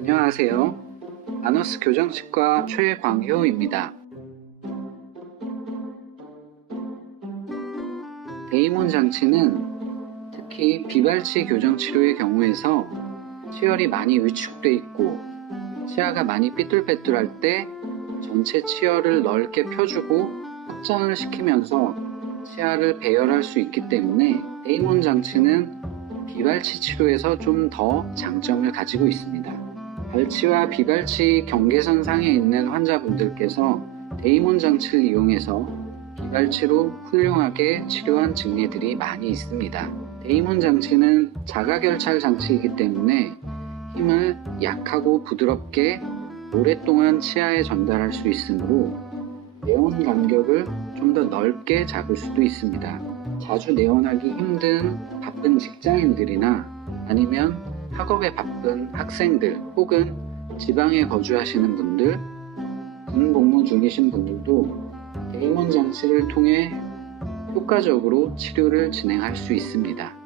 안녕하세요. 아너스 교정치과 최광효입니다. 데이몬 장치는 특히 비발치 교정 치료의 경우에서 치열이 많이 위축돼 있고 치아가 많이 삐뚤빼뚤할 때 전체 치열을 넓게 펴주고 확장을 시키면서 치아를 배열할 수 있기 때문에 데이몬 장치는 비발치 치료에서 좀 더 장점을 가지고 있습니다. 발치와 비발치 경계선 상에 있는 환자분들께서 데이몬 장치를 이용해서 비발치로 훌륭하게 치료한 증례들이 많이 있습니다. 데이몬 장치는 자가결찰 장치이기 때문에 힘을 약하고 부드럽게 오랫동안 치아에 전달할 수 있으므로 내원 간격을 좀 더 넓게 잡을 수도 있습니다. 자주 내원하기 힘든 바쁜 직장인들이나 아니면 학업에 바쁜 학생들 혹은 지방에 거주하시는 분들, 군 복무 중이신 분들도 데이몬 장치를 통해 효과적으로 치료를 진행할 수 있습니다.